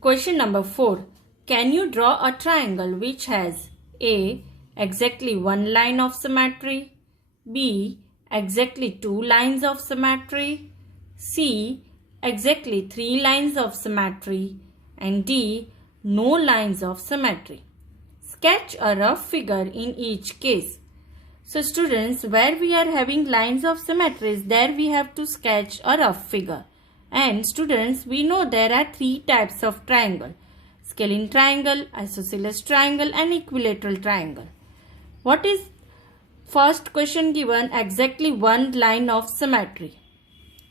Question number 4. Can you draw a triangle which has A. Exactly one line of symmetry, B. Exactly two lines of symmetry, C. Exactly three lines of symmetry, and D. No lines of symmetry? Sketch a rough figure in each case. So students, where we are having lines of symmetries, there we have to sketch a rough figure. And students, we know there are three types of triangle: scalene triangle, isosceles triangle, and equilateral triangle. What is first question given? Exactly one line of symmetry.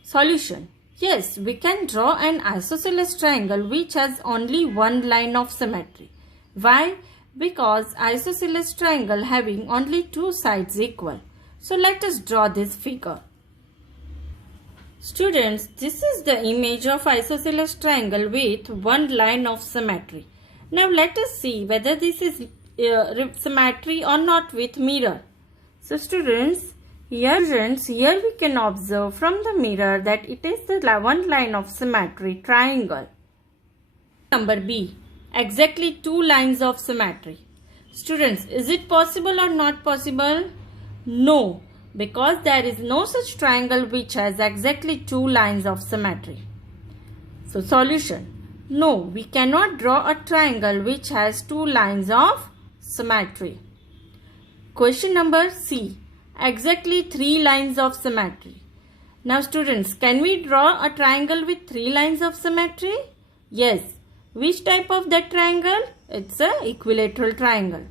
Solution: yes, we can draw an isosceles triangle which has only one line of symmetry. Why? Because isosceles triangle having only two sides equal. So let us draw this figure. Students, this is the image of isosceles triangle with one line of symmetry. Now let us see whether this is symmetry or not with mirror. So students, here we can observe from the mirror that it is the one line of symmetry triangle. Number B. Exactly two lines of symmetry. Students, is it possible or not possible? No, because there is no such triangle which has exactly two lines of symmetry. So solution: no, we cannot draw a triangle which has two lines of symmetry. Question number C. Exactly three lines of symmetry. Now students, can we draw a triangle with three lines of symmetry? Yes. Which type of that triangle? It's a equilateral triangle.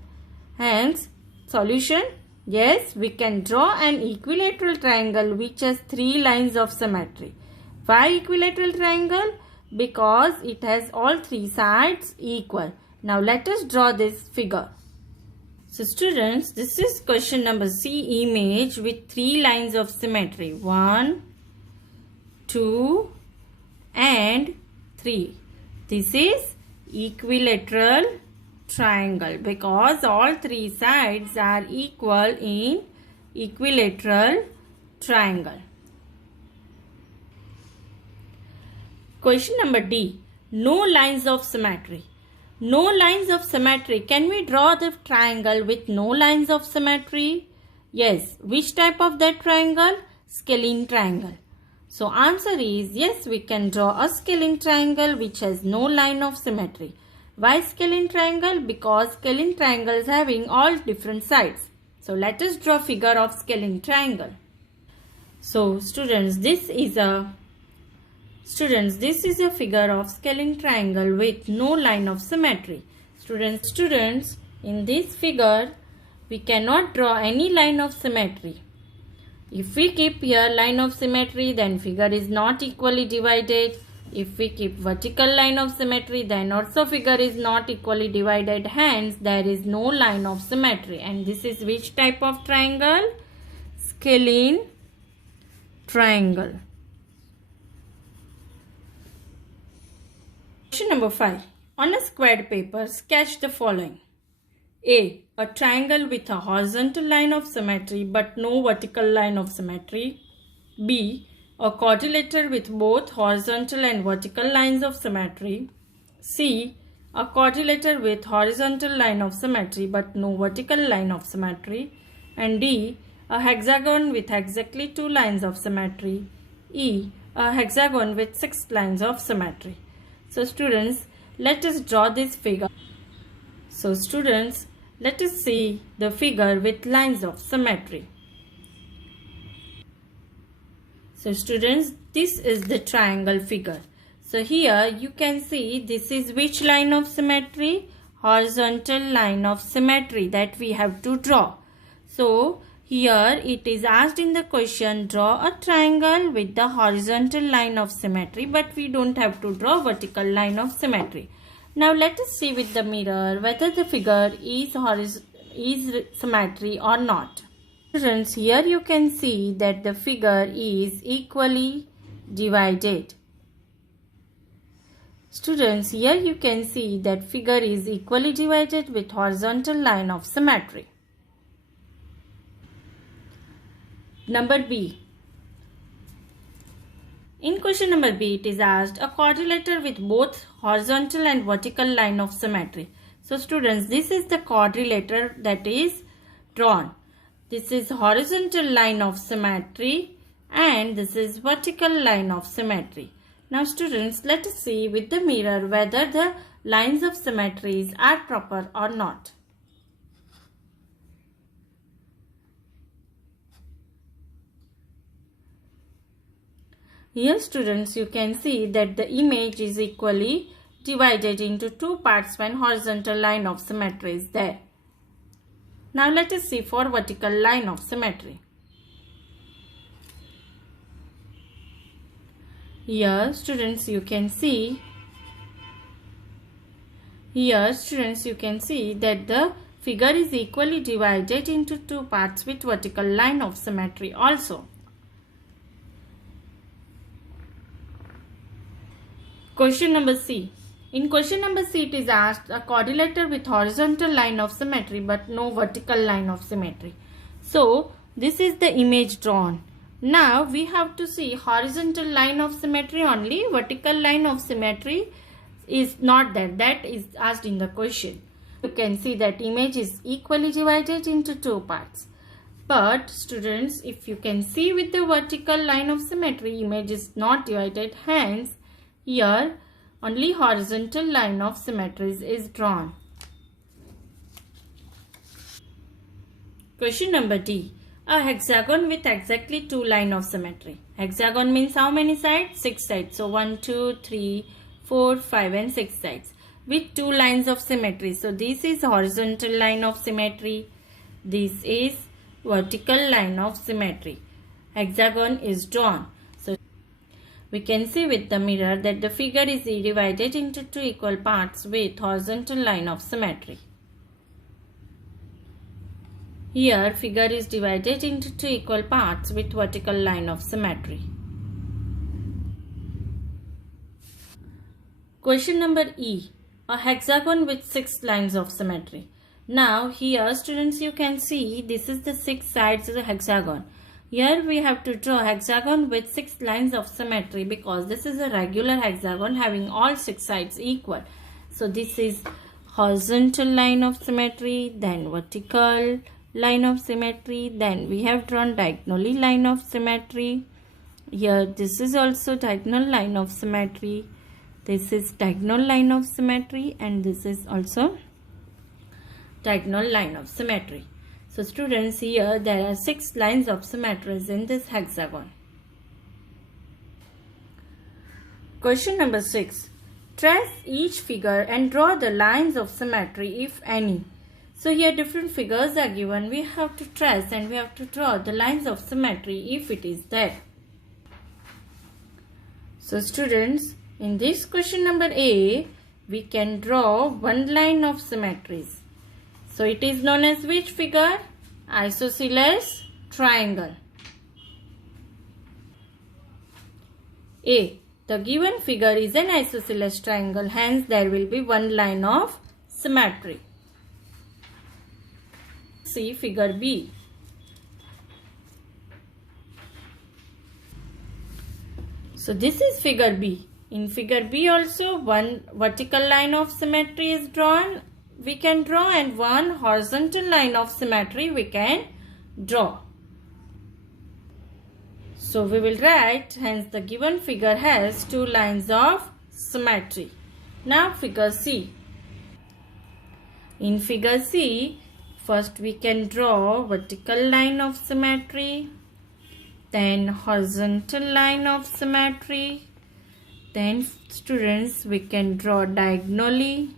Hence, solution: yes, we can draw an equilateral triangle which has three lines of symmetry. Why equilateral triangle? Because it has all three sides equal. Now let us draw this figure. So students, this is question number C image with three lines of symmetry. 1, 2 and 3. This is equilateral triangle because all three sides are equal in equilateral triangle. Question number D. No lines of symmetry. No lines of symmetry. Can we draw the triangle with no lines of symmetry? Yes. Which type of that triangle? Scalene triangle. So answer is yes, we can draw a scalene triangle which has no line of symmetry. Why scalene triangle? Because scalene triangle is having all different sides. So let us draw figure of scalene triangle. So students, this is a figure of scalene triangle with no line of symmetry. Students, in this figure we cannot draw any line of symmetry. If we keep here line of symmetry, then figure is not equally divided. If we keep vertical line of symmetry, then also figure is not equally divided. Hence, there is no line of symmetry. And this is which type of triangle? Scalene triangle. Question number 5. On a squared paper, sketch the following. A triangle with a horizontal line of symmetry but no vertical line of symmetry. B. A quadrilateral with both horizontal and vertical lines of symmetry. C. A quadrilateral with horizontal line of symmetry but no vertical line of symmetry. And D. A hexagon with exactly two lines of symmetry. E. A hexagon with 6 lines of symmetry. So students, let us draw this figure. So students, let us see the figure with lines of symmetry. So students, this is the triangle figure. So here you can see this is which line of symmetry? Horizontal line of symmetry that we have to draw. So here it is asked in the question, draw a triangle with the horizontal line of symmetry, but we don't have to draw vertical line of symmetry. Now let us see with the mirror whether the figure is symmetry or not. Students, here you can see that the figure is equally divided. Students, here you can see that figure is equally divided with horizontal line of symmetry. Number B. In question number B, it is asked a quadrilateral with both horizontal and vertical line of symmetry. So students, this is the quadrilateral that is drawn. This is horizontal line of symmetry and this is vertical line of symmetry. Now students, let us see with the mirror whether the lines of symmetries are proper or not. Here students, you can see that the image is equally divided into two parts when horizontal line of symmetry is there. Now let us see for vertical line of symmetry. Here students, you can see that the figure is equally divided into two parts with vertical line of symmetry also. Question number C. In question number C, it is asked a quadrilateral with horizontal line of symmetry but no vertical line of symmetry. So, this is the image drawn. Now, we have to see horizontal line of symmetry only. Vertical line of symmetry is not there. That is asked in the question. You can see that image is equally divided into two parts. But students, if you can see with the vertical line of symmetry, image is not divided. Hence, here only horizontal line of symmetries is drawn. Question number D. A hexagon with exactly two lines of symmetry. Hexagon means how many sides? 6 sides. So 1, 2, 3, 4, 5 and 6 sides. With two lines of symmetry. So this is horizontal line of symmetry. This is vertical line of symmetry. Hexagon is drawn. We can see with the mirror that the figure is divided into two equal parts with horizontal line of symmetry. Here, figure is divided into two equal parts with vertical line of symmetry. Question number E. A hexagon with 6 lines of symmetry. Now, here students, you can see this is the 6 sides of the hexagon. Here we have to draw hexagon with 6 lines of symmetry because this is a regular hexagon having all 6 sides equal. So this is horizontal line of symmetry, then vertical line of symmetry, then we have drawn diagonally line of symmetry. Here this is also diagonal line of symmetry. This is diagonal line of symmetry and this is also diagonal line of symmetry. So students, here there are 6 lines of symmetries in this hexagon. Question number 6. Trace each figure and draw the lines of symmetry if any. So here different figures are given. We have to trace and we have to draw the lines of symmetry if it is there. So students, in this question number A, we can draw one line of symmetries. So it is known as which figure? Isosceles triangle. A. The given figure is an isosceles triangle. Hence, there will be one line of symmetry. See figure B. So this is figure B. In figure B also one vertical line of symmetry is drawn. We can draw and one horizontal line of symmetry we can draw. So we will write, hence the given figure has two lines of symmetry. Now figure C. In figure C, first we can draw vertical line of symmetry, then horizontal line of symmetry, then students we can draw diagonally,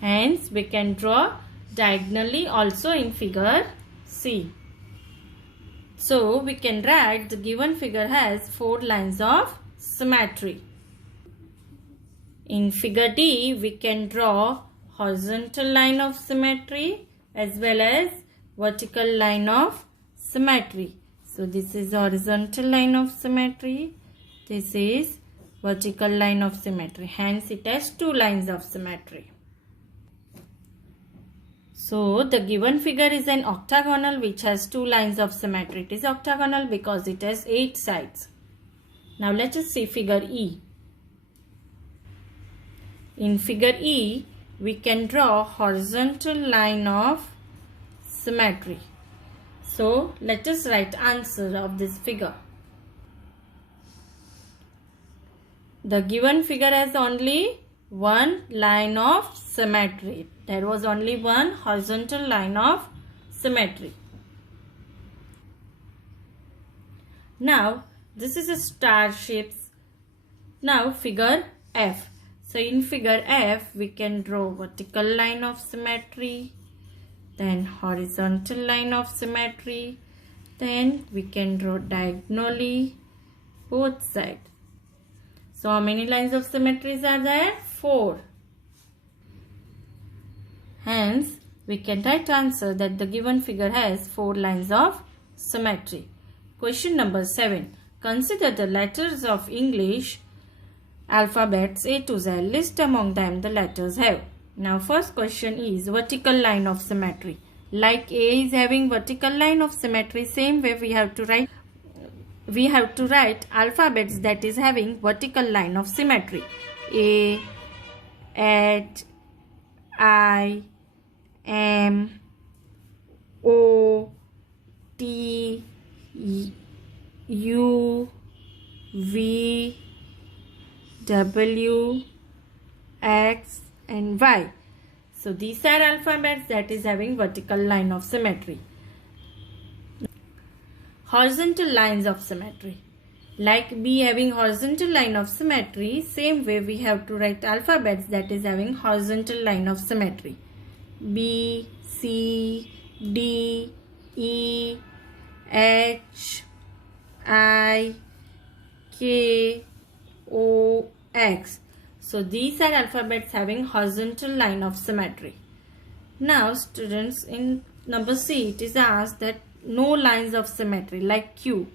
hence we can draw diagonally also in figure C. So we can write the given figure has 4 lines of symmetry. In figure D, we can draw horizontal line of symmetry as well as vertical line of symmetry. So this is horizontal line of symmetry. This is vertical line of symmetry. Hence it has 2 lines of symmetry. So the given figure is an octagonal which has 2 lines of symmetry. It is octagonal because it has 8 sides. Now let us see figure E. In figure E, we can draw horizontal line of symmetry. So let us write answer of this figure. The given figure has only one line of symmetry. There was only one horizontal line of symmetry. Now this is a star shape. Now figure F. So in figure F, we can draw vertical line of symmetry, then horizontal line of symmetry, then we can draw diagonally both sides. So how many lines of symmetries are there? 4. Hence, we can write answer that the given figure has 4 lines of symmetry. Question number 7. Consider the letters of English alphabets A to Z. List among them the letters have. Now first question is vertical line of symmetry. Like A is having vertical line of symmetry, same way we have to write alphabets that is having vertical line of symmetry. A, H, I, M, O, T, U, V, W, X and Y. So these are alphabets that is having vertical line of symmetry. Horizontal lines of symmetry. Like B having horizontal line of symmetry, same way we have to write alphabets that is having horizontal line of symmetry. B, C, D, E, H, I, K, O, X. So these are alphabets having horizontal line of symmetry. Now students, in number C, it is asked that no lines of symmetry like Q.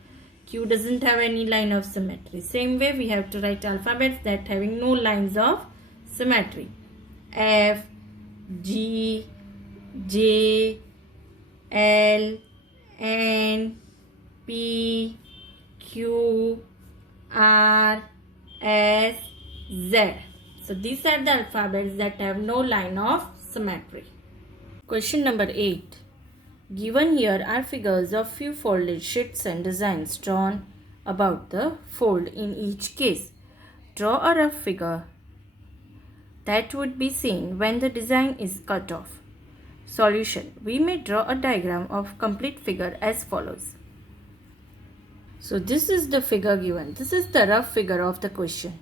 Q doesn't have any line of symmetry. Same way we have to write alphabets that having no lines of symmetry. F, G, J, L, N, P, Q, R, S, Z. So these are the alphabets that have no line of symmetry. Question number 8. Given here are figures of few folded sheets and designs drawn about the fold in each case. Draw a rough figure that would be seen when the design is cut off. Solution. We may draw a diagram of complete figure as follows. So this is the figure given. This is the rough figure of the question.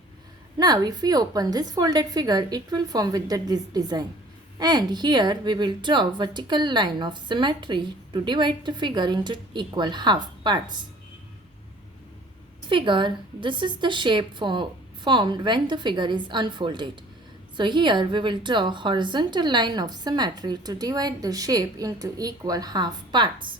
Now if we open this folded figure, it will form with this design. And here we will draw vertical line of symmetry to divide the figure into equal half parts. This is the shape formed when the figure is unfolded. So here we will draw horizontal line of symmetry to divide the shape into equal half parts.